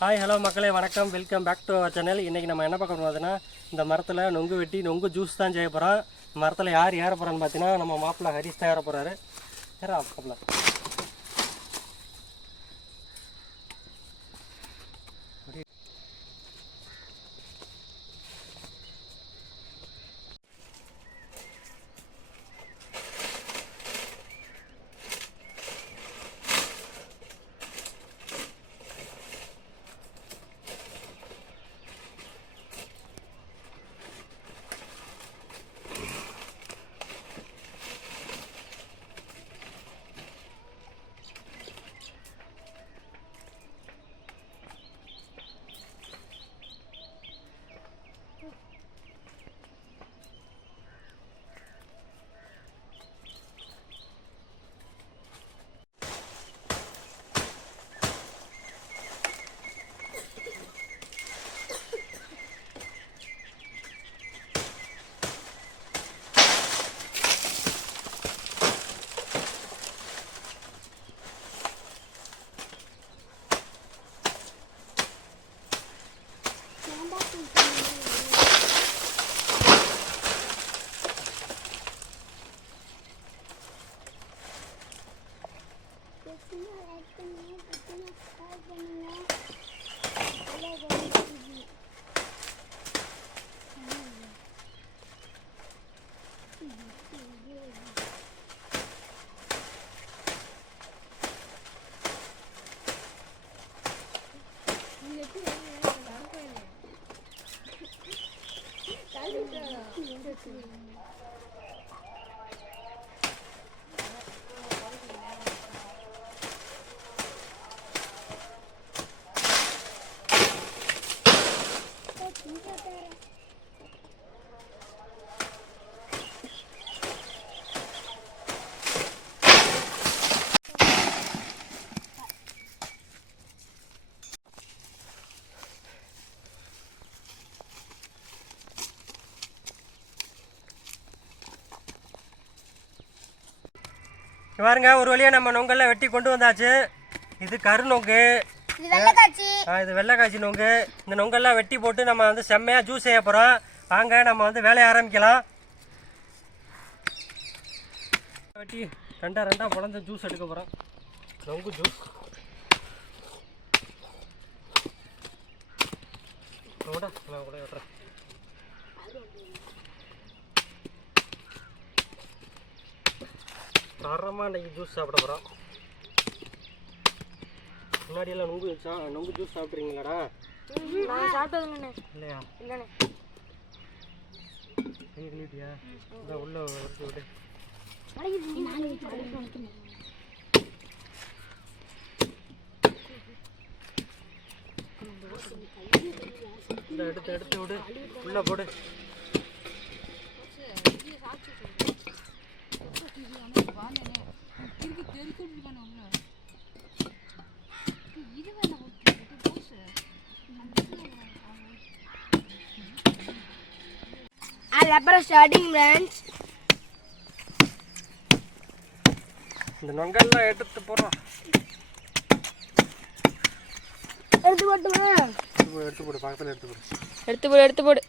Hi hello மக்களே, வணக்கம். Welcome back to our channel. இன்றைக்கி நம்ம என்ன பார்க்க போகிறோம்னா, இந்த மரத்தில் நொங்கு வெட்டி நொங்கு ஜூஸ் தான் செய்ய போகிறோம். மரத்தில் யார் ஏற போகிறான்னு பார்த்தீங்கன்னா, நம்ம மாப்பிள்ளை ஹரிஷ் தான் ஏற போகிறாரு. ஏறா மாப்பிள்ள. பாருங்க, ஒரு வழியாக நம்ம நொங்கெல்லாம் வெட்டி கொண்டு வந்தாச்சு. இது கருநொங்கு, இது வெள்ளைக்காய்ச்சி நொங்கு. இந்த நொங்கெல்லாம் வெட்டி போட்டு நம்ம வந்து செம்மையாக ஜூஸ் செய்ய போகிறோம். வாங்க நம்ம வந்து வேலையை ஆரம்பிக்கலாம். வெட்டி ரெண்டாக புலந்த ஜூஸ் எடுக்க போகிறோம். நொங்கு ஜூஸ் கூட வெட்டுறேன். தரமாக இன்றைக்கி ஜூஸ் சாப்பிட போகிறோம். முன்னாடியெல்லாம் நொங்கு ஜூஸ் சாப்பிட்றீங்களாடா? இல்லையா? கை கழுவிட்டியா? இதான் உள்ள வச்சு விட்டு எடுத்து விடு, உள்ள போடு. அப்புறம் ஸ்டார்டிங் ஃப்ரெண்ட்ஸ், இந்த நொங்கெல்லாம் எடுத்து போடுறோம். எடுத்து போடு, பக்கத்தில் எடுத்து போடு. எடுத்து போடு. எடுத்து போட்டேன்.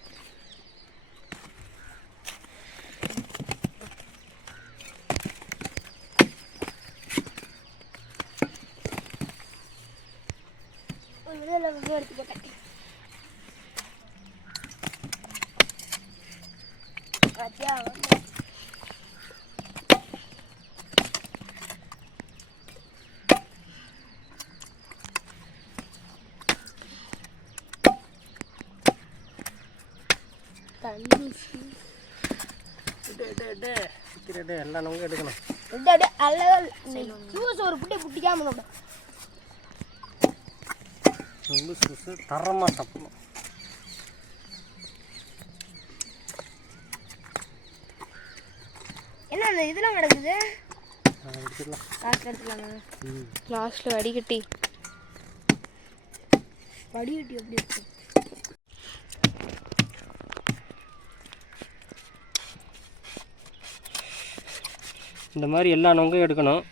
எல்லாம் நொங்கு எடுக்கணும். ஒரு புட்டி புட்டிக்காம நொங்கு ஜூஸ் தரமாக சாப்பிடணும். என்ன அந்த இதெல்லாம் கிடக்குது? லாஸ்ட்ல வடிகட்டி எப்படி இருக்கு? இந்த மாதிரி எல்லா நொங்கையும் எடுக்கணும்.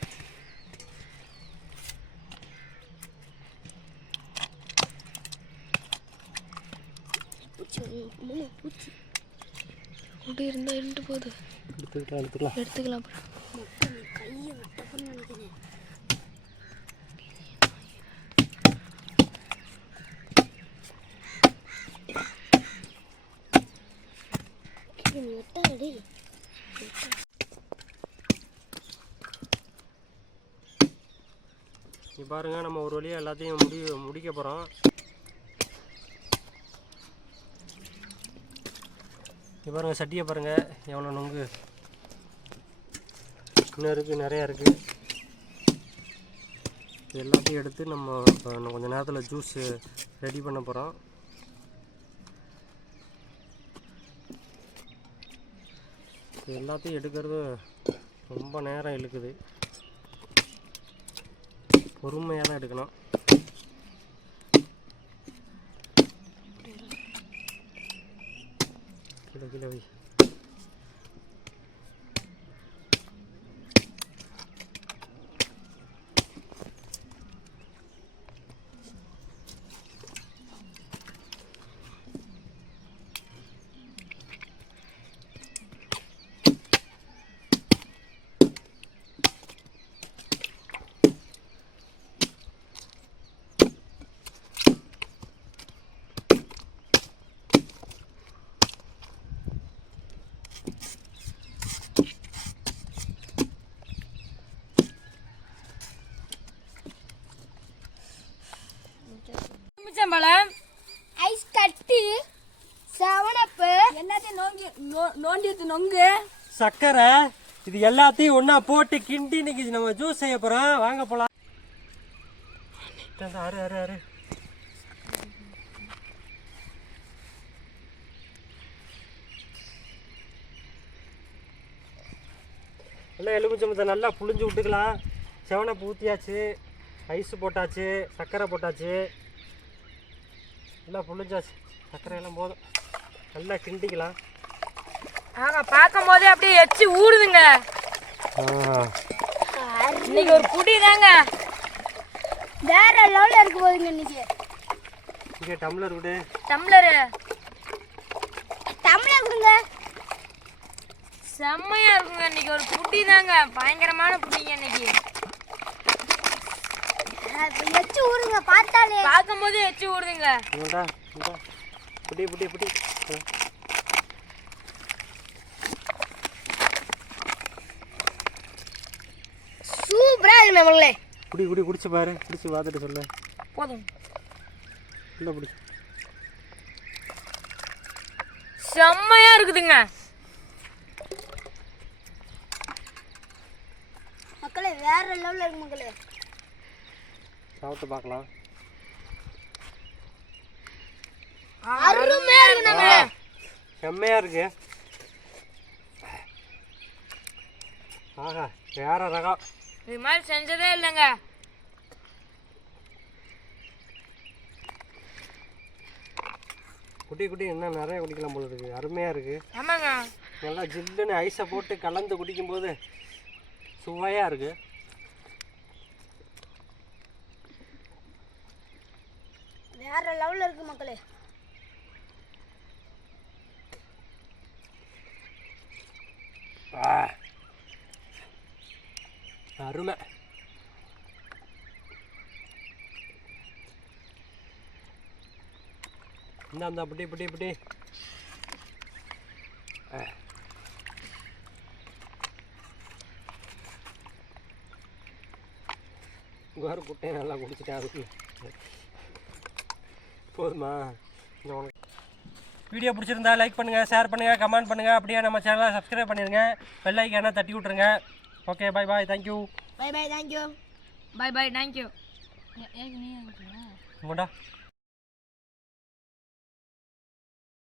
முடி இருந்தா இருண்டு போகுது. எடுத்துக்கலாம் அப்புறம். பாருங்க, நம்ம ஒரு வழியாக எல்லாத்தையும் முடிக்க போகிறோம். பாருங்க, சட்டியை பாருங்க எவ்வளோ நொங்கு இன்னும் இருக்குது, நிறையா இருக்குது. இது எல்லாத்தையும் எடுத்து நம்ம கொஞ்சம் நேரத்தில் ஜூஸ் ரெடி பண்ண போகிறோம். இது எல்லாத்தையும் எடுக்கிறது ரொம்ப நேரம் இழுக்குது. பொறுமையாக தான் எடுக்கணும். கீழே வை. பழம், ஐஸ் கட்டி, சவனப்பு எல்லாத்தையும் நோண்டி எடுத்து நொங்கு, சர்க்கரை, இது எல்லாத்தையும் ஒன்றா போட்டு கிண்டி இன்னைக்கு நம்ம ஜூஸ் செய்ய போகிறோம். வாங்க போகலாம். அரு அரு அரு எல்லாம் எலுமிச்சம்பழத்தை நல்லா புழிஞ்சு விட்டுக்கலாம். செவனப்பு ஊற்றியாச்சு, ஐஸு போட்டாச்சு, சர்க்கரை போட்டாச்சு, எல்லாம் புழிஞ்சாச்சு. சர்க்கரையெல்லாம் போதும், நல்லா கிண்டிக்கலாம். பார்க்கும் போதே அப்படியே எச்சி ஊடுதுங்க. இன்னைக்கு ஒரு குடி தாங்க வேற லெவல்ல இருக்கு போதுங்க. இன்னைக்கு இங்கே டம்ளர் விடு. டம்ளர் கொடுங்க. செம்மையா இருக்குங்க. இன்னைக்கு ஒரு புட்டி தாங்க, பயங்கரமான புட்டிங்க. இன்னைக்கு எச்சி ஊடுங்க, பார்த்தாலே பார்க்கும் போது எச்சி ஊடுதுங்க. புட்டி புட்டி புட்டி. சூப்பரா இருக்கு நம்மளே. குடி குடி குடிச்சு பாரு, குடிச்சு பார்த்துட்டு சொல்லு. போதும். இல்லை குடி. செம்மையா இருக்குதுங்க மக்களே, வேற லெவல்ல இருக்கு மக்களே. சாப்பிட்டு பார்க்கலாம். அருமையா இருக்கு நம்மளே. செம்மையா இருக்கு. ஆஹா, வேற ரகம். இது மாதிரி செஞ்சதே இல்லைங்க. குட்டி குட்டி இன்னும் நிறைய குடிக்கலாம் போல இருக்கு. அருமையா இருக்கு. ஆமாங்க, நல்லா ஜில்லுன்னு ஐஸை போட்டு கலந்து குடிக்கும்போது சுவையா இருக்கு. வேற லெவல்ல இருக்கு மக்களே. அருமை. இந்த புட்டி புட்டி புட்டி. குவார புட்டையை நல்லா குடிச்சிட்டேன். அதுக்கு போதுமா? வீடியோ பிடிச்சிருந்தா லைக் பண்ணுங்கள், ஷேர் பண்ணுங்கள், கமெண்ட் பண்ணுங்கள். அப்படியே நம்ம சேனலை சப்ஸ்கிரைப் பண்ணிடுங்க. பெல் ஐக்கானை தட்டி விட்ருங்க. Okay, bye bye, thank you. Bye bye, thank you. Bye bye, thank you. உங்கள்டா